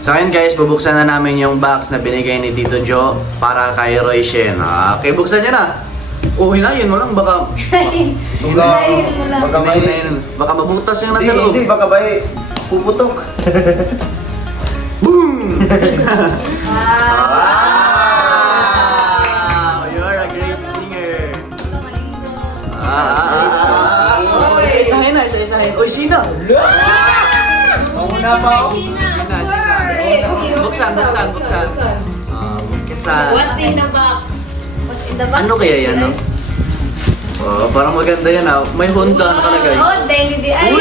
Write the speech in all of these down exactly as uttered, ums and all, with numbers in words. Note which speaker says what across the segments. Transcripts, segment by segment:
Speaker 1: So ayun guys, bubuksan na namin yung box na binigay ni Tito Joe para kay Roy Shen. Okay, buksan niya na. Oh, hinayin mo lang, baka...
Speaker 2: Baka, baka may...
Speaker 1: Hinayin, baka mabutas yung nasa
Speaker 2: Hindi,
Speaker 1: loob.
Speaker 2: hindi, baka may puputok.
Speaker 1: Boom!
Speaker 3: Wow!
Speaker 1: Wow! You're a great singer. Ah, ah, ah, ah. Oh, isa-isahin na, isa-isahin. Uy, sino?
Speaker 2: Mauna pa ako.
Speaker 1: Sina, sina. Buksan, buksan, buksan. Ah, buksan.
Speaker 3: What's in the box? What's in the box?
Speaker 1: Ano kaya yan, no? Oh, parang maganda yan, ah. May Honda nakalagay.
Speaker 3: Oh, David di ay.
Speaker 1: Uy!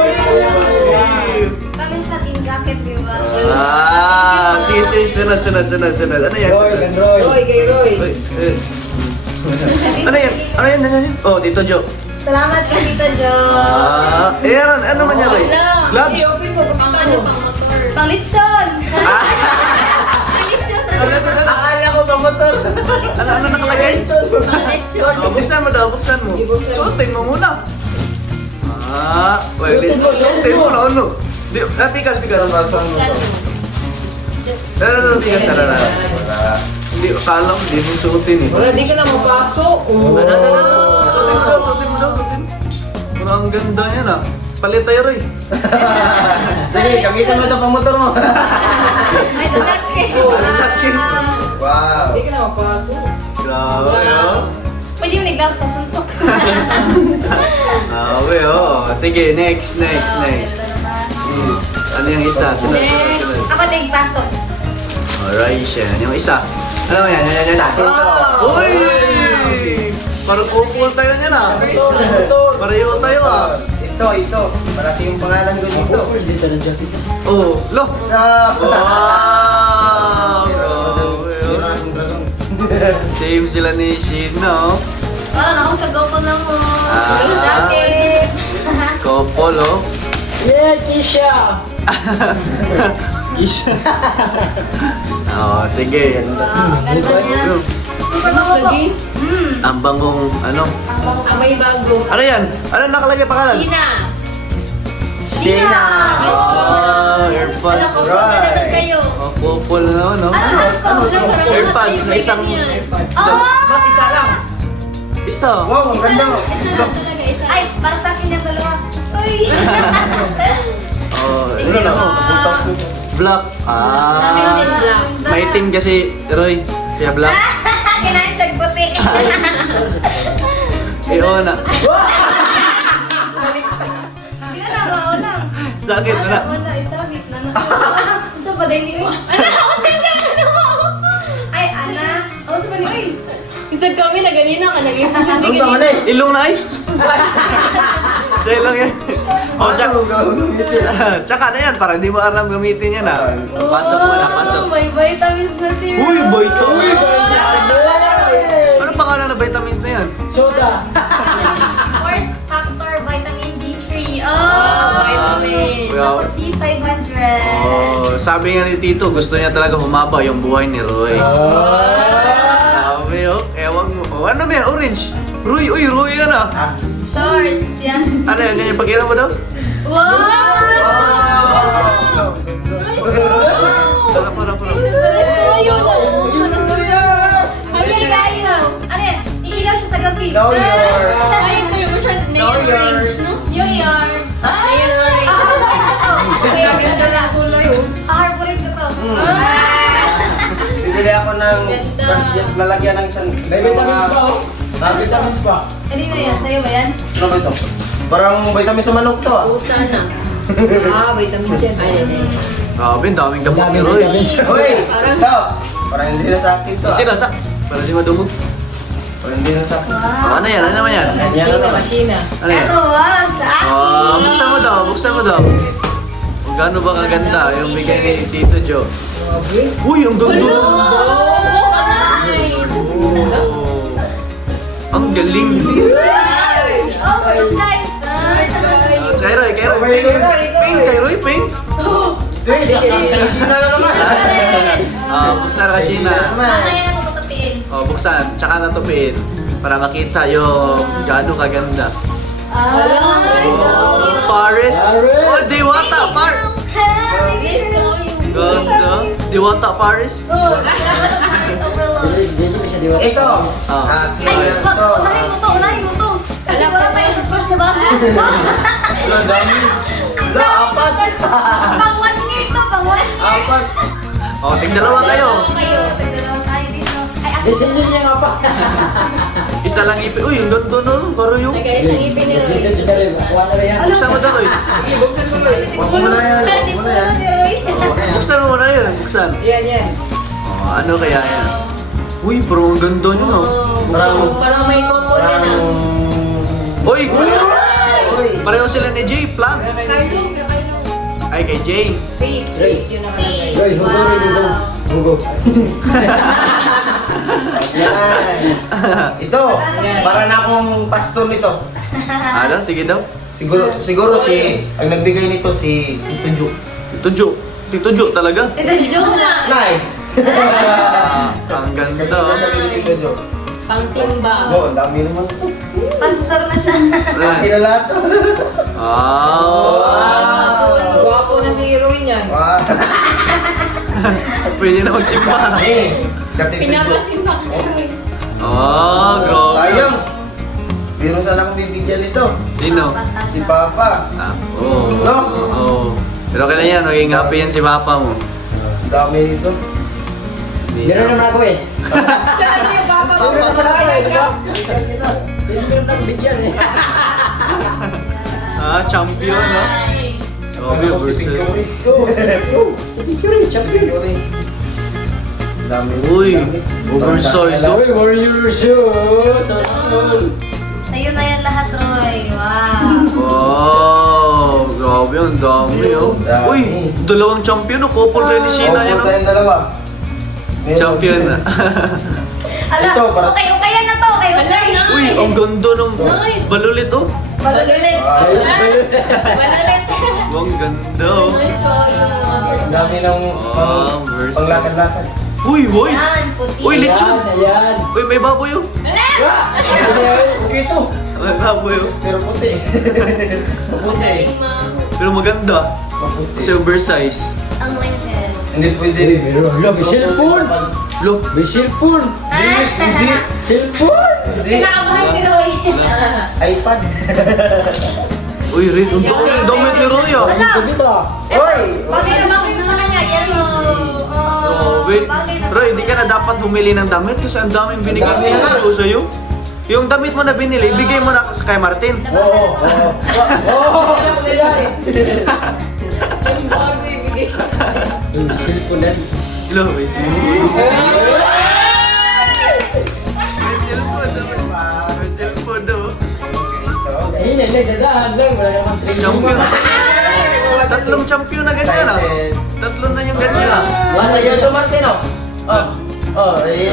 Speaker 3: Kami siya king jacket, di ba?
Speaker 1: Ah, sige, sige, sunod, sunod, sunod, sunod. Ano yan?
Speaker 2: Roy,
Speaker 1: Sunod.
Speaker 2: Roy.
Speaker 3: Roy, kay Roy.
Speaker 1: Uy, eh. Ano yan? Ano yan? Ano yan? Oh, Tito Joe.
Speaker 3: Salamat ka, Tita Jo.
Speaker 1: Ah, eh, ano, ano man yan, Roy? Gloves?
Speaker 3: I-open mo, pang ano, pang motor. Pang litsyon.
Speaker 1: Ah,
Speaker 3: Pang litsyon.
Speaker 1: ano, ano, ano?
Speaker 2: Akala ko ba motor?
Speaker 1: Ano, ano nakalagay?
Speaker 3: Pang litsyon.
Speaker 1: Oh, buksan mo daw, buksan mo. Suotin mo muna. Ah, well, suotin mo na, ano? Di, ah, pikas, pikas. Ano, ano, pikas, ano, ano. Hindi, akala ko, hindi mo suotin eh.
Speaker 4: Wala, di ka na mapasok.
Speaker 1: Ano, ano, ano? Suotin mo daw, suotin mo daw, suotin. Wala, ang ganda niyan ah. Palit tayo, Roy.
Speaker 2: Sige, kagitan mo ito pang motor mo.
Speaker 3: Ay, lalaki.
Speaker 1: Lalaki.
Speaker 2: Wow.
Speaker 4: Di ka na mapasok.
Speaker 1: Grabe, oh.
Speaker 3: Pwede yung nag-gloves pa suntok.
Speaker 1: Grabe, oh. Sige, next, next, next. Hmm. Ano yung isa? Sunod, sunod, sunod.
Speaker 3: Ako na pasok.
Speaker 1: Alright, yan. Yung isa. Ano yan? Yan, yan, yan.
Speaker 2: Wow.
Speaker 1: Uy! Parang kupul tayo niyan ah. Pareho tayo ah.
Speaker 2: Ito, ito. Malaki yung pangalan ko dito.
Speaker 1: Oh, lo!
Speaker 2: Ah.
Speaker 1: Wow! Grabe, oh. Same sila ni Shin, no?
Speaker 3: Wala na akong sa GoPro na mo.
Speaker 1: Ah.
Speaker 3: Jacket.
Speaker 1: Couple, oh.
Speaker 4: Yeah, Kisha!
Speaker 1: Isa. Oh, sige.
Speaker 3: Wow, ganda niya. Super bango po. Hmm.
Speaker 1: Ang bangong, ano?
Speaker 3: Amoy bago.
Speaker 1: Ano yan? Ano nakalagay pangalan?
Speaker 3: Sina.
Speaker 1: Sina! Oh,
Speaker 3: Ano
Speaker 1: earpods.
Speaker 3: ko?
Speaker 2: Right.
Speaker 3: Ano kayo?
Speaker 1: Oh, couple na naman, no?
Speaker 3: Ano? Ano?
Speaker 1: Earpods na isang...
Speaker 3: Oh!
Speaker 2: Ba't isa lang?
Speaker 1: Isa.
Speaker 2: Wow, ang ganda.
Speaker 3: Ay, para sa akin yung dalawa. Uy!
Speaker 1: Oh,
Speaker 3: Thank
Speaker 1: ano
Speaker 3: you.
Speaker 1: na? Black. Ah.
Speaker 3: Sabi mo din black.
Speaker 1: Maitim kasi, Roy. Kaya black.
Speaker 3: Kinain sa puti.
Speaker 1: Eh, oo na.
Speaker 3: Hindi ka na, rao lang.
Speaker 1: Sakit mo na.
Speaker 3: Ano, ano, isabit na na. Isa pa dahil niyo. Ano, hotel ka na mo. Ay, Ana. Ako sa pali. Ay, isag kami na ganina ka. Nag-ipa sa
Speaker 2: Ang tama na eh.
Speaker 1: Ilong na ay. Sa ilong yan. Oh, tsaka. Tsaka na yan, para hindi mo alam gamitin yan ah. Pasok mo na, pasok.
Speaker 3: May vitamins na si
Speaker 1: Uy, vitamins.
Speaker 3: Uy,
Speaker 1: Ano pangalan na vitamins na yan?
Speaker 4: Soda!
Speaker 3: Force factor vitamin D three. Oh, vitamin.
Speaker 1: Wow.
Speaker 3: Ako C five hundred.
Speaker 1: Oh, sabi nga ni Tito, gusto niya talaga humaba yung buhay ni Roy. Sabi oh, ewan mo. Oh, ano man, orange. Roy, uy, Roy yan ah.
Speaker 2: Ah.
Speaker 3: Shorts, yan.
Speaker 1: Ano yan, ganyan, pagkita mo daw?
Speaker 3: Wow!
Speaker 1: Sarap, sarap, sarap.
Speaker 3: Okay, guys. Ano yan? Iilaw siya sa gabi.
Speaker 2: Know your-
Speaker 3: Ay, kayo mo siya nail
Speaker 2: Know your-
Speaker 3: orange, no? New York. Nail orange. Kaya ganda na kulay. Ah, harpulit ko to.
Speaker 2: Bibili ako ng
Speaker 3: Ganda.
Speaker 2: lalagyan ng isang...
Speaker 4: May vitamins pa oh! May vitamins pa!
Speaker 3: Kanina yan, sa'yo ba yan?
Speaker 2: Ano ba ito? Parang vitamin sa manok to ah.
Speaker 3: Sana. Ah, vitamins yan. Ay, ay, ay.
Speaker 1: Grabe, ang daming damot ni
Speaker 4: Daming
Speaker 1: Roy.
Speaker 4: vitamins.
Speaker 2: Uy! Ito! Parang hindi na sa akin to ah.
Speaker 1: Sila sa, para di madumog.
Speaker 2: Parang hindi na sa akin.
Speaker 1: Oh, ano yan, ano naman yan?
Speaker 2: Yan na naman.
Speaker 4: Machina!
Speaker 1: Ano yan?
Speaker 3: Ano ba? Sa akin.
Speaker 1: Oh, buksan mo daw, buksan mo daw. Kung gaano ba kaganda yung bigay ni Tito Joe.
Speaker 4: Grabe!
Speaker 1: Uy, ang ganda!
Speaker 3: Nice.
Speaker 1: Oh, ang galing.
Speaker 3: Oh, my size.
Speaker 1: Ah, si Roy, kay Roy, pink. Pink, kay Roy, pink.
Speaker 2: Sina na naman.
Speaker 1: Ah, buksan kasi na.
Speaker 3: Kaya na ito tapiin.
Speaker 1: Oh, buksan, tsaka natupiin. Para makita yung gaano kaganda.
Speaker 3: Ah, so
Speaker 1: Paris. Oh, Diwata, Park.
Speaker 3: Hey, so you.
Speaker 1: Ganda. Diwata Paris.
Speaker 3: Oh, Paris overload.
Speaker 4: Hindi ko siya diwata.
Speaker 2: Ito.
Speaker 1: Ah.
Speaker 2: Ah,
Speaker 3: Ay,
Speaker 2: clear
Speaker 3: wag,
Speaker 2: to.
Speaker 3: unahin mo to, unahin mo to. Kasi wala tayo toothbrush na bago.
Speaker 2: Wala, dami. Wala, apat.
Speaker 3: Pang one year to, pang one year.
Speaker 2: Apat.
Speaker 1: O, tigdalawa kayo.
Speaker 3: Kayo, tigdalawa tayo dito. Ay, ako.
Speaker 4: Desenyo niya nga pa.
Speaker 1: Isa lang ipin. Uy, ang ganda no. Karo yung...
Speaker 3: Ay, guys, ang ibig ni Roy.
Speaker 4: Dito siya rin. Kuha na rin yan.
Speaker 1: Buksan mo daloy.
Speaker 4: Buksan mo rin.
Speaker 2: Wag mo na yan.
Speaker 3: Hindi
Speaker 2: Wag mo
Speaker 3: po
Speaker 2: na yan.
Speaker 3: si Roy.
Speaker 1: Buksan mo na yun. Buksan.
Speaker 4: Yan, yan.
Speaker 1: O, ano kaya yan? Uy, pero ang ganda nyo no.
Speaker 2: Parang-
Speaker 3: Parang may combo na
Speaker 2: Parang...
Speaker 3: na.
Speaker 1: Uy!
Speaker 2: Uy.
Speaker 1: Pareho sila ni Jay. Plug.
Speaker 3: Carlo, Carlo.
Speaker 1: Ay, kay Jay.
Speaker 3: Faith, Faith, yun ang nakalagay.
Speaker 4: Roy, hugo, Roy, hugo. Hugo.
Speaker 2: Yan. Ito. Para na akong pastor nito.
Speaker 1: Ano? Sige daw.
Speaker 2: Siguro, siguro si... Ang nagbigay nito si Tito Ju.
Speaker 1: Tito Jo. Tito Jo talaga.
Speaker 3: Ito, joke na.
Speaker 2: Nay!
Speaker 1: Ah, ang ganda.
Speaker 2: Ang dami ni Tito Ju.
Speaker 3: Pang simba.
Speaker 2: Oo, ang dami naman ito.
Speaker 3: Pastor na siya.
Speaker 2: Laki na lahat.
Speaker 1: Ah.
Speaker 3: Guwapo na si Roy niyan.
Speaker 2: Wow.
Speaker 1: Pwede na magsimba.
Speaker 2: Eh, Katito Ju.
Speaker 3: Pinapasimba ko Roy.
Speaker 1: Ah, grabe.
Speaker 2: Sayang. Pero sana akong bibigyan nito.
Speaker 1: Sino?
Speaker 2: Si Papa.
Speaker 1: Ah, oo.
Speaker 2: No?
Speaker 1: Oo. Pero kailan yan, maging happy yan si Papa mo.
Speaker 2: Ang dami nito.
Speaker 4: Gano'n naman ako eh.
Speaker 3: Siya na yung papa mo.
Speaker 4: Gano'n naman ako eh. Diba?
Speaker 2: Bigyan kita.
Speaker 4: Hindi ko naman nagbigyan eh.
Speaker 1: Ah, champion, no?
Speaker 3: Nice.
Speaker 1: Grabe,
Speaker 2: Ano ko, si
Speaker 1: versus.
Speaker 2: Victory.
Speaker 4: Go. Go. Victory, champion.
Speaker 2: Victory. Ang dami.
Speaker 1: Uy,
Speaker 2: Ang dami.
Speaker 1: oversize,
Speaker 2: Ang dami.
Speaker 4: Uy, warrior shoes. So cool.
Speaker 3: Sa'yo na yan lahat, Roy. Wow.
Speaker 1: Wow, grabe, ang dami, oh.
Speaker 2: Dami.
Speaker 1: Uy, dalawang champion, oh. Couple rin ni Sheena yan,
Speaker 2: Opo,
Speaker 1: oh.
Speaker 2: tayong dalawa. Meron.
Speaker 1: Champion na.
Speaker 3: Ala,
Speaker 2: Ito, para-
Speaker 3: okay, okay yan na to. Okay, okay.
Speaker 1: Uy, ang ganda ng
Speaker 3: Nice.
Speaker 1: balulit, oh.
Speaker 3: Balulit.
Speaker 2: Ay,
Speaker 3: Balulit.
Speaker 1: Ang ganda, oh.
Speaker 3: Nice, so yung mga
Speaker 2: Ang
Speaker 3: first
Speaker 2: dami ng
Speaker 1: Ah,
Speaker 2: pang-
Speaker 1: versus.
Speaker 2: panglakad-lakad.
Speaker 1: Uy, boy.
Speaker 3: Yan, puti.
Speaker 1: Uy, lechon.
Speaker 4: Ayan, ayan.
Speaker 1: Uy, may baboy, oh.
Speaker 3: Ala!
Speaker 2: Okay ito.
Speaker 1: May baboy, oh.
Speaker 2: Pero puti. Maputi.
Speaker 3: Magaling, ma'am.
Speaker 1: Pero maganda.
Speaker 2: Maputi.
Speaker 1: Kasi oversize.
Speaker 3: Ang lengket.
Speaker 2: Hindi pwede.
Speaker 4: Uy, meron. Wala, may cellphone.
Speaker 1: Look.
Speaker 4: May cellphone.
Speaker 2: Hindi.
Speaker 4: Cellphone.
Speaker 2: Hindi.
Speaker 3: Kinakabahan si Roy.
Speaker 2: iPad.
Speaker 1: Uy, Rin, ang dami ang damit ni Roy, ah.
Speaker 3: Wala.
Speaker 4: Dito ah.
Speaker 2: Hoy!
Speaker 3: Bagay na bagay na sa kanya. Yellow.
Speaker 1: Oh, wait.
Speaker 3: bagay na
Speaker 1: Roy, hindi ka na dapat humili ng damit kasi ang daming binigay
Speaker 2: Ang
Speaker 1: ni
Speaker 2: dami na.
Speaker 1: Tito sa'yo. Yung damit mo na binili, ibigay mo na kay Martin.
Speaker 4: Oo, oo. Oo, ayan.
Speaker 3: Bago ibigay.
Speaker 4: Uy, may cellphone din.
Speaker 1: Hello, guys.
Speaker 4: Ayun, ayun, dadahan lang. Wala namang training.
Speaker 1: Champion. Tatlong champion na ganyan, ah.
Speaker 2: Excited.
Speaker 1: Tatlo na yung ganyan, ah.
Speaker 2: Masa yun ito, Martin, oh. Oh. Oh, eh.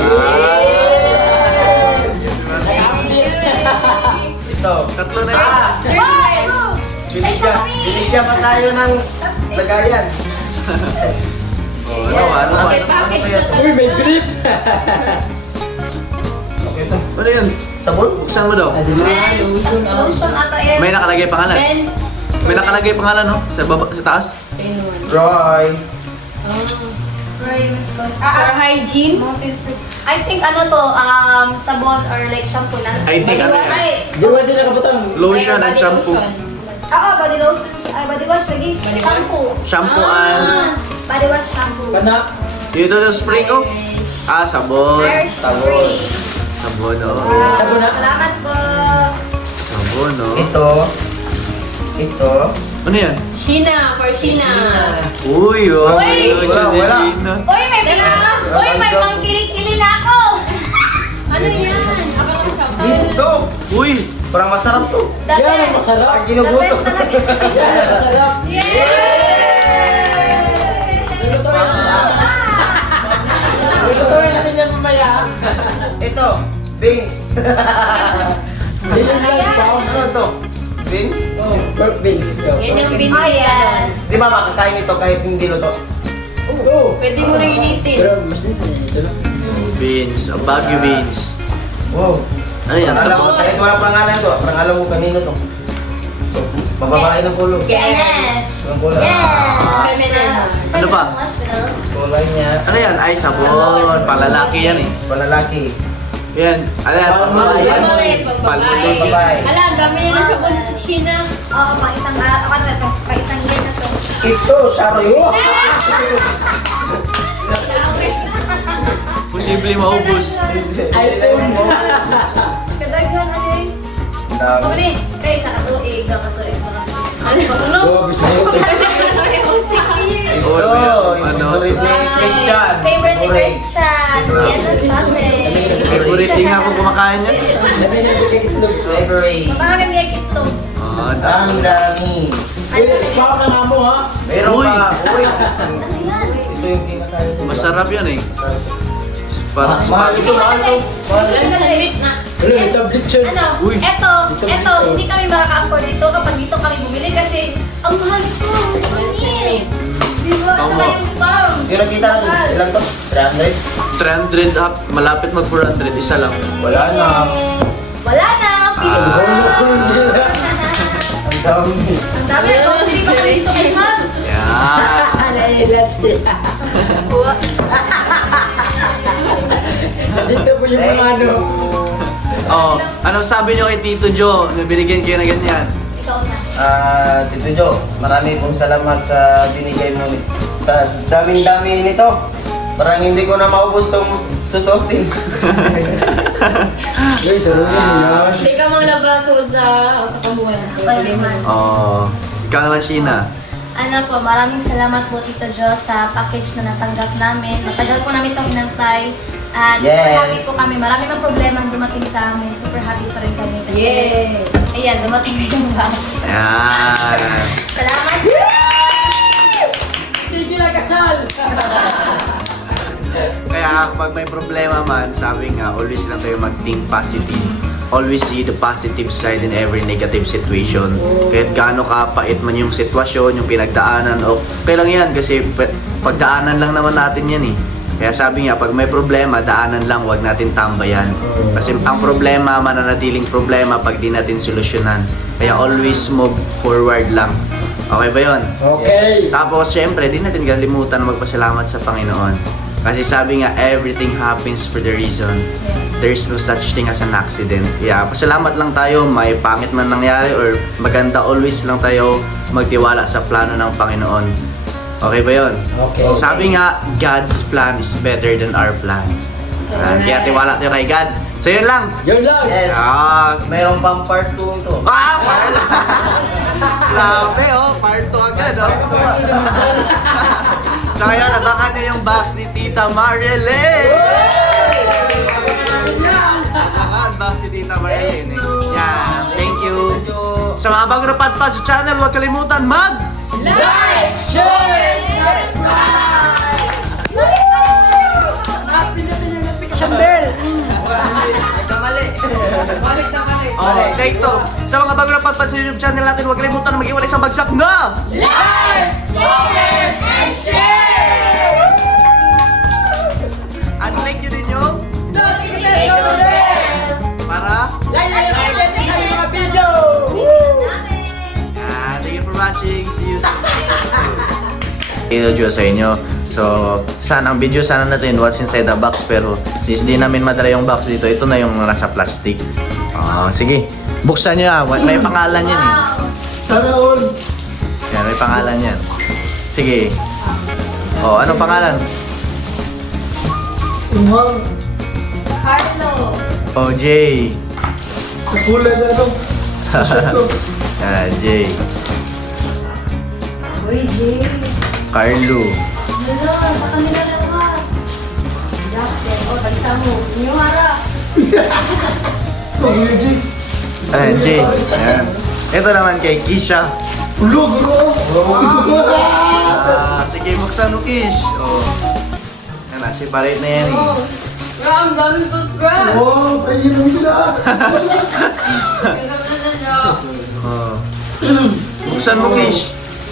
Speaker 2: Ito.
Speaker 1: Tatlo na yun.
Speaker 2: Ah!
Speaker 3: Wow!
Speaker 2: Binigyan. Binigyan pa tayo ng lagayan.
Speaker 1: Oh, ano, ano, ano,
Speaker 3: Okay,
Speaker 1: ano,
Speaker 3: package
Speaker 1: kaya
Speaker 3: na
Speaker 1: to?
Speaker 4: Uy, may grip.
Speaker 2: Okay ito.
Speaker 1: Ano yun?
Speaker 2: Sabon?
Speaker 1: Buksan mo daw.
Speaker 3: Men's lotion ata yan.
Speaker 1: May nakalagay pangalan.
Speaker 3: Men's.
Speaker 1: May nakalagay pangalan, no? Sa baba, sa taas.
Speaker 2: Roy.
Speaker 3: For hygiene. I think ano to, um, sabon or like shampoo na.
Speaker 1: I think ano yan?
Speaker 3: Ay,
Speaker 4: Di ba din nakabutang?
Speaker 1: Lotion and
Speaker 3: body
Speaker 1: shampoo.
Speaker 3: lotion. Oo, body lotion. Ay, body wash lagi. Shampoo.
Speaker 1: Shampoo
Speaker 3: Ah,
Speaker 1: and-
Speaker 3: body wash shampoo.
Speaker 4: Kana.
Speaker 1: Dito yung spray ko. Ah, sabon.
Speaker 3: Hair
Speaker 2: Sabon.
Speaker 3: spray.
Speaker 1: Sabon, oh.
Speaker 3: Wow,
Speaker 4: Sabon na.
Speaker 3: Salamat po.
Speaker 1: Sabon, oh.
Speaker 2: Ito. Ito.
Speaker 1: Ano yan?
Speaker 3: Sheena, for Sheena.
Speaker 1: Uy, oh.
Speaker 3: Uy!
Speaker 1: Lotion
Speaker 2: Wala,
Speaker 1: ni
Speaker 2: wala.
Speaker 1: Sheena.
Speaker 3: Uy, may pila. Uy, may pangkilig-kilig na ako. Ano yan? Ako lang siya.
Speaker 2: Ito.
Speaker 1: Uy!
Speaker 2: Parang masarap to.
Speaker 3: The
Speaker 4: Yan ang
Speaker 3: best.
Speaker 4: masarap.
Speaker 2: Parang ginuguto.
Speaker 3: The best talaga.
Speaker 4: Yan ang masarap.
Speaker 3: Yay!
Speaker 4: Gusto ko Lutuin natin yan mamaya.
Speaker 2: Ito. Beans.
Speaker 4: Yan yung lunch pa.
Speaker 2: Ano to? Beans?
Speaker 4: Oh, pork beans. Oh,
Speaker 3: Yan yung
Speaker 4: pork
Speaker 3: beans.
Speaker 4: beans.
Speaker 3: Yes.
Speaker 2: Di ba makakain ito kahit hindi luto?
Speaker 4: Oo.
Speaker 3: Pwede mo rin initin.
Speaker 4: Pero mas nito na ito lang.
Speaker 1: Beans. Ang Baguio beans.
Speaker 2: Wow.
Speaker 1: Ano yan?
Speaker 2: Alam mo,
Speaker 1: Sabon?
Speaker 2: kahit walang pangalan to, parang alam mo kanino to. Mababae ng kulay.
Speaker 3: Yes!
Speaker 2: Ang kulay.
Speaker 3: Yes!
Speaker 4: Feminine.
Speaker 1: Ano ba?
Speaker 2: Kulay niya.
Speaker 1: Ano yan? Ay, sabon. Palalaki yan eh.
Speaker 2: Palalaki.
Speaker 1: Yan. Ano yan?
Speaker 2: Babae.
Speaker 3: Babae,
Speaker 2: Babae.
Speaker 3: babae. Ala, dami na sa po si Sheena. Oo, pang isang ako na, pang isang year na to.
Speaker 2: Ito, Sharoy.
Speaker 1: Posible maubos.
Speaker 4: iPhone mo.
Speaker 3: Kadaghan ano yun?
Speaker 2: Ang dami.
Speaker 3: Uli, kayo sa katuig, katuig. Ano ba? Ano?
Speaker 4: Oh, gusto mo.
Speaker 3: Six years.
Speaker 1: Oo,
Speaker 2: Ito,
Speaker 1: ano,
Speaker 2: yung favorite ni Christian.
Speaker 3: Favorite ni
Speaker 2: Favorite.
Speaker 3: Christian. Yes, that's sausage.
Speaker 1: favorite nga ako kumakain yan.
Speaker 4: Dami na bigay itlog.
Speaker 2: Favorite.
Speaker 3: Baka may mga itlog.
Speaker 1: Ah,
Speaker 2: Ang
Speaker 1: dami.
Speaker 2: dami.
Speaker 4: Uy, baka ka nga mo ha.
Speaker 2: Meron
Speaker 1: Uy.
Speaker 2: pa. Uy.
Speaker 3: Ano yan?
Speaker 2: Ito yung kinakain ko.
Speaker 1: Masarap yan eh.
Speaker 2: Masarap.
Speaker 1: Parang
Speaker 2: Ah, mahal ito, mahal ito. Mahal ito.
Speaker 3: Ang galit na.
Speaker 4: Ano, may tablet siya.
Speaker 3: Ano,
Speaker 1: Uy.
Speaker 3: eto, eto, hindi kami makaka-afford dito kapag dito kami bumili kasi ang mahal ito. Manit. Di ba? At
Speaker 1: Tama.
Speaker 3: saka yung spam.
Speaker 2: Yung nakita natin,
Speaker 3: Mahal.
Speaker 2: ilan to? three hundred?
Speaker 1: three hundred up. Malapit mag four hundred. Isa lang.
Speaker 2: Wala na.
Speaker 3: Eh, Wala na. Finish
Speaker 1: Ah.
Speaker 3: na.
Speaker 2: Ang dami.
Speaker 3: Ang dami. Kung hindi pa kami dito kay Ham.
Speaker 1: Yan.
Speaker 4: Nailat siya. Dito po yung mga ano.
Speaker 1: Oh, anong sabi nyo kay Tito Joe na binigyan kayo na ganyan?
Speaker 3: Ikaw na.
Speaker 2: Ah, Tito Jo, marami pong salamat sa binigay mo ni- sa daming-dami nito. Parang hindi ko na maubos tong susuotin.
Speaker 4: Uy, darungan mo yan.
Speaker 3: Hindi ka mga labaso sa, sa kabuhay. Pwede man.
Speaker 1: Oh, ikaw naman, Sheena.
Speaker 3: Ano po, maraming salamat po Tito Jo sa package na natanggap namin. Matagal po namin itong inantay. At super
Speaker 2: Yes.
Speaker 3: happy po kami. Marami mang problema ang dumating sa amin. Super happy pa rin kami. Kasi,
Speaker 4: Yay!
Speaker 3: ayan, dumating na yung box.
Speaker 1: Yan.
Speaker 3: Salamat!
Speaker 4: Sige na kasal!
Speaker 1: Kaya pag may problema man, sabi nga, always lang tayo mag-think positive. Always see the positive side in every negative situation. Kahit gaano kapait man yung sitwasyon, yung pinagdaanan, okay lang yan kasi pe- pagdaanan lang naman natin yan eh. Kaya sabi nga, pag may problema, daanan lang, wag natin tambayan. Kasi ang problema, mananatiling problema pag di natin solusyonan. Kaya always move forward lang. Okay ba yun?
Speaker 4: Okay.
Speaker 1: Tapos, syempre, di natin kalimutan na magpasalamat sa Panginoon. Kasi sabi nga, everything happens for the reason.
Speaker 3: Yes.
Speaker 1: There's no such thing as an accident. Kaya, pasalamat lang tayo, may pangit man nangyari or maganda, always lang tayo magtiwala sa plano ng Panginoon. Okay ba yun?
Speaker 4: Okay.
Speaker 1: Sabi nga, God's plan is better than our plan. Ah, kaya tiwala tayo kay God. So, yun lang.
Speaker 4: Yun lang.
Speaker 2: Yes.
Speaker 1: Ah,
Speaker 2: Mayroon pang part two ito.
Speaker 1: ah, wala. Grabe, oh. Part two agad, oh. So, ngayon, abangan niyo yung box ni Tita Marilyn. Abangan box ni Tita Marilyn. eh. Yan. Thank you. Sa mga bago na padpad sa channel, huwag kalimutan mag...
Speaker 4: Like, share, subscribe! Pindutin yung notification bell!
Speaker 2: Nagkamali.
Speaker 4: Balik na kami.
Speaker 1: Oh, take to. Sa mga bago na padpad sa YouTube channel natin, huwag kalimutan mag-iwalay sa bagsak na...
Speaker 4: Like, comment, and share!
Speaker 1: Unlike yun din yung...
Speaker 4: Notification bell!
Speaker 1: Para...
Speaker 4: Like, like, like, like, sa mga video!
Speaker 1: Ah, thank you for watching. See you soon. Video sa inyo. So, sana ang video sana natin what's inside the box, pero since di namin madala yung box dito, ito na yung nasa plastic. Ah, sige. Buksan niyo ah. May pangalan yan eh.
Speaker 2: Sana all.
Speaker 1: Yan, may pangalan yan. Sige. Oh, anong pangalan?
Speaker 2: Umang.
Speaker 3: Carlo.
Speaker 1: Oh, J.
Speaker 2: Kulay sa ito.
Speaker 1: Ah, J.
Speaker 3: Uy, Jay.
Speaker 1: Carlo.
Speaker 3: Hello, sa kanila dalawa. Justin, oh, tagsa mo. Inyuhara.
Speaker 1: Ah, J. Ayan. Ito naman kay Kisha.
Speaker 2: Ulog ko.
Speaker 1: Ah, sige, buksan mo, Kish. Oh. Yan na, separate na yan eh.
Speaker 3: Oh. Wow, ang daming subscribe.
Speaker 2: Oh, pwede ng isa.
Speaker 3: Ganda na siya.
Speaker 1: Oh. Buksan mo, Kish.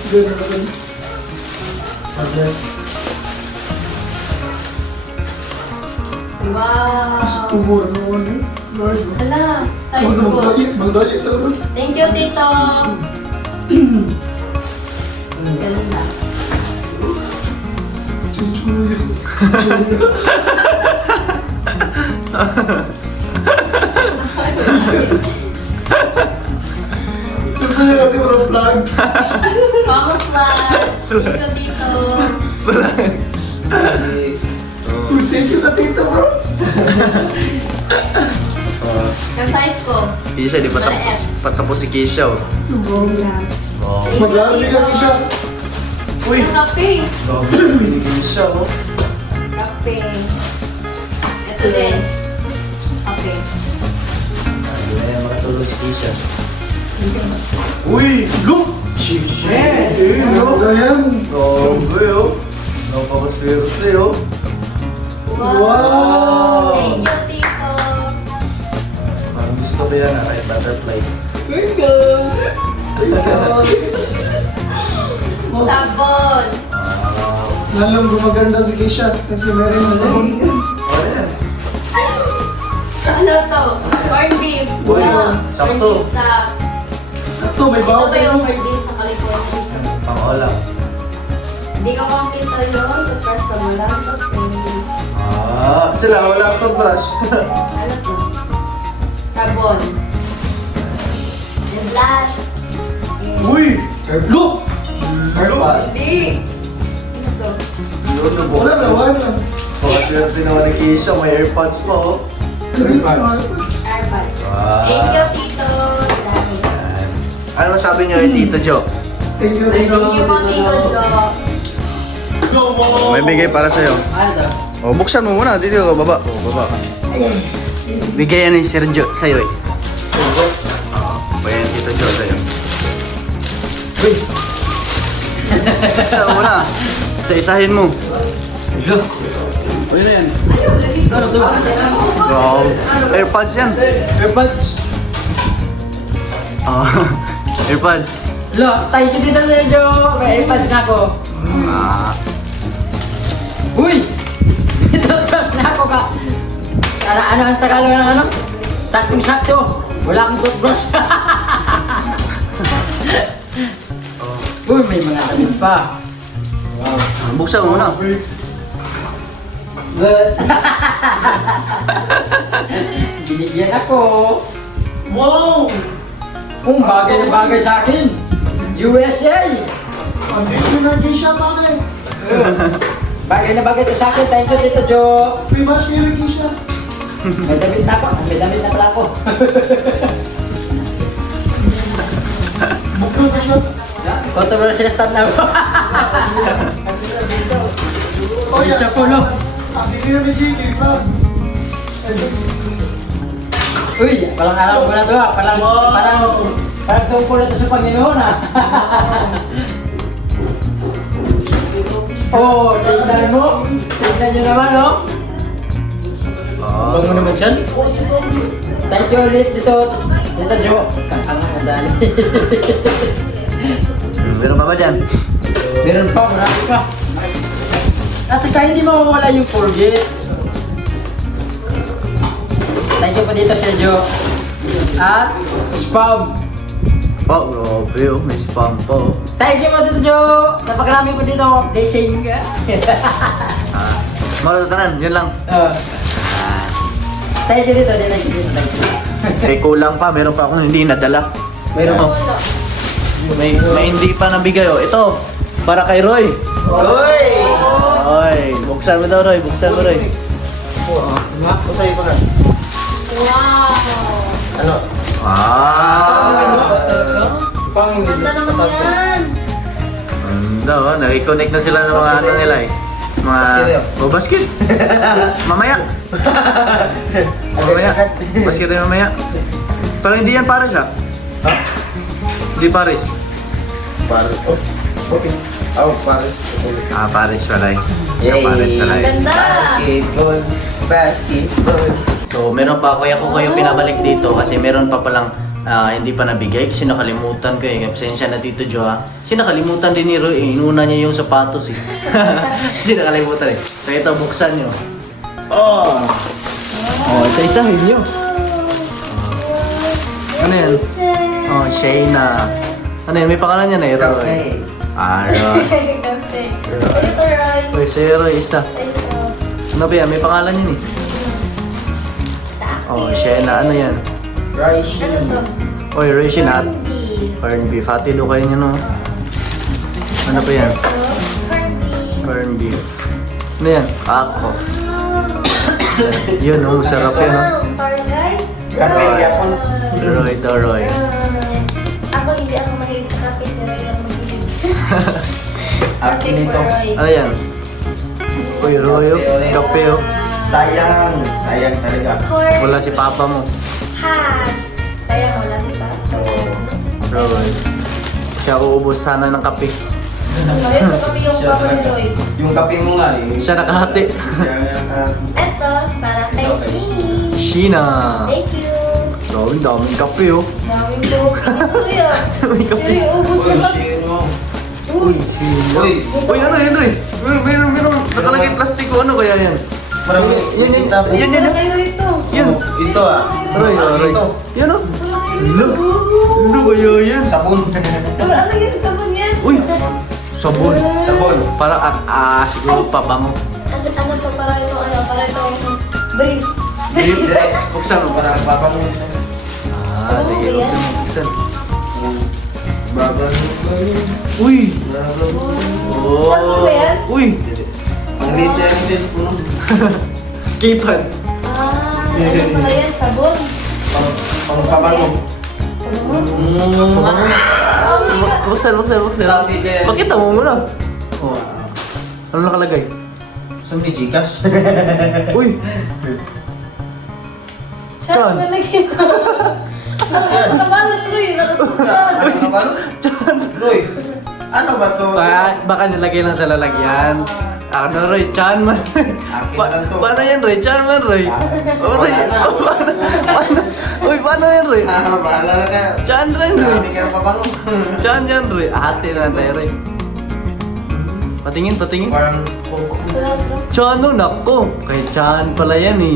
Speaker 3: Wow.
Speaker 2: Tumor mo ano?
Speaker 3: Hala, size ko.
Speaker 2: Magdayit lang.
Speaker 3: Thank you, Tito. Ganun na.
Speaker 2: Gusto niya kasi walang vlog.
Speaker 3: Camouflage. Dito, dito.
Speaker 2: Uy, thank you ka tita bro.
Speaker 3: Yung size ko.
Speaker 1: Kisha, di pa tapos, patapos si Kisha oh.
Speaker 3: Yan.
Speaker 1: Oh.
Speaker 2: Mag-aaral ka siya. Uy.
Speaker 3: Kape.
Speaker 2: Kisha oh.
Speaker 3: Kape. Ito din. Kape.
Speaker 1: Ayan, makatulog si Kisha.
Speaker 2: Uy, look! Shit! Eh, no? Ganyan. Grabe, oh. Napakaswerte, oh. Wow!
Speaker 3: Thank you, Tito.
Speaker 1: Parang gusto ko yan, ah, kahit butterfly.
Speaker 2: Thank you! Thank you!
Speaker 3: Sabon.
Speaker 1: Wow.
Speaker 2: Lalong gumaganda si Keisha kasi meron na sabon.
Speaker 1: Ayan.
Speaker 3: Ano to? Corned beef.
Speaker 1: Uy,
Speaker 3: Wow.
Speaker 1: sakto.
Speaker 3: Corned beef sa...
Speaker 2: Sakto, may
Speaker 3: Ito
Speaker 2: bawas
Speaker 3: ba
Speaker 2: sa
Speaker 3: yung
Speaker 2: inyo.
Speaker 3: corned beef sa California?
Speaker 1: Pang-olam.
Speaker 3: Hindi ko kompleto yun. The first from a lot of things.
Speaker 1: Ah, sila, wala toothbrush.
Speaker 3: Ano to? Sabon. And last is...
Speaker 2: Uy! Look!
Speaker 3: Hindi. Ano to?
Speaker 1: Yun na po.
Speaker 2: Wala na, wala na.
Speaker 1: Pakaswerte naman ni Kisha, may AirPods pa oh.
Speaker 3: Airpods.
Speaker 1: Wow.
Speaker 3: Thank you, Tito. Dami.
Speaker 1: Ayan. Ano masabi niyo kay Tito Jo?
Speaker 2: Thank you,
Speaker 3: Thank you po, Tito Jo.
Speaker 2: Go, mo!
Speaker 1: May bigay para sa'yo.
Speaker 4: Ano to?
Speaker 1: O, buksan mo muna. Dito ka, baba. O, baba ka. Bigay yan ni Sir Jo sa'yo eh. Oo. Bigay yan Tito Jo sa'yo.
Speaker 4: Uy!
Speaker 1: Buksan mo muna. Isa-isahin mo.
Speaker 4: Hello? Uy na yan. Ano to?
Speaker 1: Wow. AirPods yan.
Speaker 4: Airpods.
Speaker 1: Oh. AirPods.
Speaker 4: Hello, tayo dito sa inyo. May airpods na ako.
Speaker 1: Ah.
Speaker 4: Uy! Toothbrush na ako ka. Ano, ano ang Tagalog ng ano? Saktong-sakto. Wala akong toothbrush.
Speaker 1: Oh.
Speaker 4: Uy, may mga damit pa. Wow.
Speaker 1: Buksan mo muna.
Speaker 4: Binigyan ako.
Speaker 2: Wow!
Speaker 4: Kung bagay na bagay sa akin. U S A!
Speaker 2: Ang thank you na Keisha, bakit?
Speaker 4: Bagay na bagay to sa akin. Thank you, Tito Jo.
Speaker 2: May mas kayo Keisha.
Speaker 4: May damit na ako. May damit na pala ako.
Speaker 2: Buklo ka siya.
Speaker 4: Controversial stand na ako. O isa po, no?
Speaker 2: Ang tingin ni Jiggy, vlog.
Speaker 4: Uy, palang alam ko na to ah. Palang,
Speaker 2: Wow.
Speaker 4: parang, parang tungkol na to sa Panginoon ah. Oh, tignan mo. Tignan nyo naman, no?
Speaker 1: Oh.
Speaker 4: Huwag mo naman dyan. Thank you ulit dito. Tita Jo. Kakangan ang dali.
Speaker 1: Meron ka ba dyan?
Speaker 4: Meron pa, marami pa. At saka hindi mawawala yung Colgate. Thank you po dito, Sergio. At spam.
Speaker 1: Oh, grabe oh. May spam pa oh.
Speaker 4: Thank you po dito, Jo. Napakarami po dito. Blessing.
Speaker 1: Ah. Mga tatanan, yun lang.
Speaker 4: uh,
Speaker 1: Ah.
Speaker 4: thank you dito. Thank you dito. Thank you.
Speaker 1: May kulang pa, meron pa akong hindi nadala. Meron pa. May, may hindi pa nabigay oh. Ito, para kay Roy.
Speaker 2: Uy!
Speaker 1: Roy, buksan mo daw Roy, buksan mo Roy.
Speaker 2: Usay pa ka.
Speaker 3: Wow.
Speaker 2: Ano?
Speaker 1: Ah!
Speaker 4: Pang
Speaker 3: Ganda naman yan.
Speaker 1: Ganda oh, nakikonnect na sila ng mga ano nila eh. Mga...
Speaker 2: Basket yun.
Speaker 1: Oh, basket! Mamaya! Mamaya! Basket na mamaya. Parang hindi yan Paris ah.
Speaker 2: Ha?
Speaker 1: Hindi Paris.
Speaker 2: Paris. Oh, okay. Oh, Paris.
Speaker 1: Ah, Paris pala eh.
Speaker 2: Yay!
Speaker 1: Paris pala eh.
Speaker 3: Ganda.
Speaker 2: Basketball. Basketball.
Speaker 1: So, meron pa ako ako kayo pinabalik dito kasi meron pa palang ah, hindi pa nabigay kasi nakalimutan ko eh. Pasensya na Tito Jo ha. Kasi nakalimutan din ni Roy eh. Inuna niya yung sapatos eh. Kasi nakalimutan eh. So, ito buksan nyo. Oh! Oh, isa-isahin nyo. Ano yan? Oh, Shayna. Ano yan? May pangalan yan eh, Roy.
Speaker 2: Kape.
Speaker 1: Ah, Roy.
Speaker 3: Kape. Ito, Roy.
Speaker 1: Uy, sa'yo Roy, isa.
Speaker 3: Ito.
Speaker 1: Ano ba yan? May pangalan yan eh.
Speaker 3: Sa akin.
Speaker 1: Oh, Shena, ano yan?
Speaker 2: Rice.
Speaker 3: Ano to?
Speaker 1: Oy, Roy, Shena.
Speaker 3: Corned beef.
Speaker 1: Corned beef. Hati do kayo niya, no? Ano pa yan?
Speaker 3: Ito, corned beef.
Speaker 1: Corned beef. Ano yan? Ako. Yun, oh, sarap yan, no?
Speaker 3: Wow, barangay.
Speaker 2: Kape, yapon.
Speaker 1: Roy to, Roy.
Speaker 3: Ako hindi ako mahilig sa kape, si Roy ang mahilig.
Speaker 2: Akin
Speaker 3: Kape
Speaker 2: ito.
Speaker 3: for Roy.
Speaker 1: Ano yan? Uy, Roy, oh. Kape, oh.
Speaker 2: Sayang. Sayang talaga.
Speaker 3: Corned
Speaker 1: Wala si papa mo.
Speaker 3: hash. Sayang wala si Papa.
Speaker 1: Roy. Siya uubos sana ng kape.
Speaker 3: Ayun sa kape yung
Speaker 2: Siya
Speaker 3: papa ni
Speaker 2: talaga.
Speaker 3: Roy.
Speaker 2: Yung kape mo nga eh.
Speaker 1: Siya nakahati.
Speaker 2: Siya nakahati.
Speaker 3: Ito, para kay
Speaker 2: Okay.
Speaker 3: me.
Speaker 1: Sheena.
Speaker 3: Thank you.
Speaker 1: Roy, daming kape, oh.
Speaker 3: Daming buhok ni Kuya.
Speaker 1: May kape.
Speaker 3: Siri, ubus
Speaker 2: Uy,
Speaker 3: na kape.
Speaker 2: sino?
Speaker 3: Uy,
Speaker 2: Uy,
Speaker 1: Uy, ano yan, Roy? Meron, meron, meron. Nakalagay plastiko. Ano kaya yan?
Speaker 2: parang
Speaker 1: Yan, yan,
Speaker 2: kita po.
Speaker 1: yan, yan.
Speaker 3: wala kayo ito.
Speaker 1: Yan.
Speaker 2: Oh, ito ah.
Speaker 1: Roy, oh, Roy.
Speaker 2: Ito.
Speaker 1: Yan, oh.
Speaker 3: Wala kayo
Speaker 1: Ano?
Speaker 3: ito.
Speaker 1: Ano kaya yan?
Speaker 2: Sabon.
Speaker 3: Wala, ano yan? Sabon yan?
Speaker 1: Uy, sabon.
Speaker 2: Sabon.
Speaker 1: Para, ah, ah, siguro pabango.
Speaker 3: Ano, ano to? Para ito, ano? Para itong brief.
Speaker 1: Brief.
Speaker 2: Direct.
Speaker 1: Buksan mo.
Speaker 2: Parang baba mo.
Speaker 1: Ah, sige, buksan mo, buksan.
Speaker 2: Baba mo.
Speaker 1: Uy!
Speaker 2: Baba mo.
Speaker 1: Oh.
Speaker 3: Sabon ba yan?
Speaker 1: Uy!
Speaker 2: Ang liit yan yung cellphone.
Speaker 1: Keypad.
Speaker 3: Ah, ano pala yan? Sabon.
Speaker 2: Pang- Pangpabango.
Speaker 3: Ano mo?
Speaker 2: Mm.
Speaker 3: Oh my God.
Speaker 1: Buksan, buksan, buksan.
Speaker 2: Sabi kaya-
Speaker 1: Pakita mo muna. Oh. Ano nakalagay?
Speaker 2: Saan may Gcash?
Speaker 1: Uy!
Speaker 3: Siya
Speaker 1: Chan.
Speaker 3: ang nalagyan ito. Nakabalot Roy, nakasuchan.
Speaker 2: Ano ba? Roy, ano ba to?
Speaker 1: Baka, baka nilagay lang sa lalagyan. Ano, Roy? Chan man.
Speaker 2: Akin
Speaker 1: Pa-
Speaker 2: lang to.
Speaker 1: paano yan, Roy? Chan man, Roy. Oh, Roy.
Speaker 2: Wala na.
Speaker 1: Oh, paano? Paano? Uy, paano yan, Roy?
Speaker 2: Ah, bahala na ka.
Speaker 1: Chan rin, Roy.
Speaker 2: Marami ka na pabango.
Speaker 1: Chan yan, Roy. Ate na tayo, Roy. Patingin, patingin.
Speaker 2: Parang kuko.
Speaker 3: Sarap, no?
Speaker 1: Chan, no, nako. Kay Chan pala yan, eh.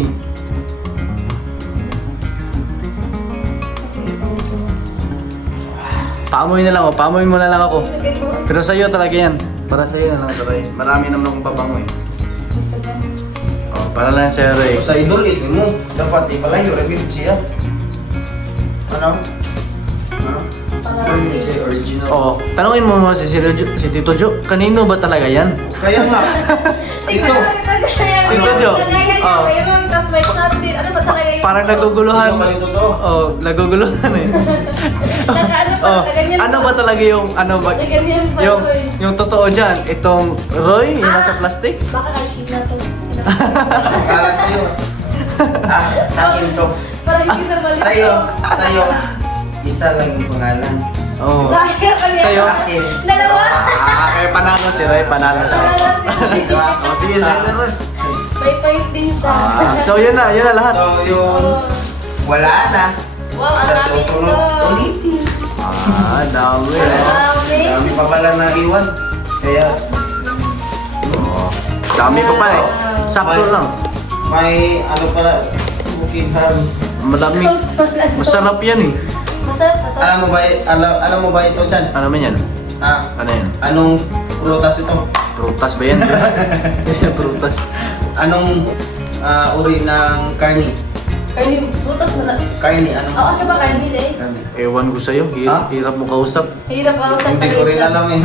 Speaker 1: Paamoy na lang, oh. Paamoy mo na lang ako.
Speaker 3: Isagay ko.
Speaker 1: Pero sa'yo talaga yan. Para sa'yo na lang ito, Roy. Marami naman akong pabango, eh.
Speaker 3: Isagay.
Speaker 1: Oh, para lang sa'yo, Roy.
Speaker 2: Sa idol, ito mo. Dapat ipalayo, review siya. Ano? Ano? Ano
Speaker 3: Pangarap.
Speaker 2: siya original?
Speaker 1: Oh, tanungin mo mo si, si, si Tito Jo, kanino ba talaga yan?
Speaker 2: Kaya nga. Ito.
Speaker 1: Tito Jo. Oh.
Speaker 3: Mayroon, tas may chat din. Ano ba talaga yun?
Speaker 1: Parang naguguluhan.
Speaker 2: Sino kayo totoo?
Speaker 1: Oh, naguguluhan eh.
Speaker 3: Naka- ano pa,
Speaker 1: Oh,
Speaker 3: nakaganyan
Speaker 1: ano
Speaker 3: pa.
Speaker 1: ba talaga yung ano ba?
Speaker 3: Nakaganyan pa,
Speaker 1: Yung
Speaker 3: Roy.
Speaker 1: yung totoo diyan, itong Roy, yung nasa plastic.
Speaker 3: Baka kay na to.
Speaker 2: Akala sa'yo. Ah, sa akin to.
Speaker 3: Parang hindi na balik.
Speaker 2: Sa'yo, sa'yo, isa lang yung pangalan.
Speaker 1: Oh.
Speaker 3: Sa'yo, ano yan?
Speaker 1: Sa'yo?
Speaker 2: Akin.
Speaker 3: Dalawa.
Speaker 1: Ah, kaya panalo si Roy, panalo siya. Oh, sige, sige Roy.
Speaker 3: May point din siya.
Speaker 1: Ah, so yun na, yun na lahat.
Speaker 2: So, yung
Speaker 3: Oh.
Speaker 2: wala na.
Speaker 3: Wow, ang
Speaker 2: Sa
Speaker 3: dami
Speaker 2: susunod
Speaker 3: ito.
Speaker 2: ulitin.
Speaker 1: Ah, dami.
Speaker 3: Ang
Speaker 1: Oh.
Speaker 3: dami.
Speaker 2: Dami pa pala na iwan. Kaya,
Speaker 1: Oh. Dami pa pa eh. Sakto
Speaker 2: May-
Speaker 1: lang.
Speaker 2: may ano pala, booking ham.
Speaker 1: Madami. Masarap yan eh.
Speaker 3: Masarap na to.
Speaker 2: Alam mo ba, alam, alam mo ba ito dyan?
Speaker 1: Ano man yan?
Speaker 2: Ah,
Speaker 1: Ano yan?
Speaker 2: anong prutas ito?
Speaker 1: Prutas ba yan? Prutas.
Speaker 2: Anong ah, uri ng karni?
Speaker 3: Karni, butas mo na.
Speaker 2: Karni, anong?
Speaker 3: Oo, sa ba karni eh?
Speaker 2: Karni.
Speaker 1: Ewan ko sa'yo. Hi-
Speaker 2: Ha?
Speaker 1: Hirap mo kausap.
Speaker 3: Hirap ako sa
Speaker 2: Hindi ko rin
Speaker 3: talit
Speaker 2: alam eh.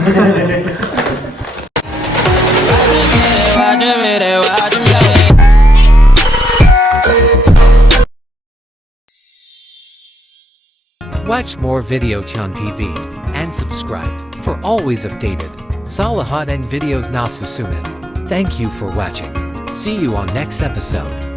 Speaker 5: Watch more Videochan T V and subscribe for always updated Salahat and videos na susunod. Thank you for watching. See you on next episode.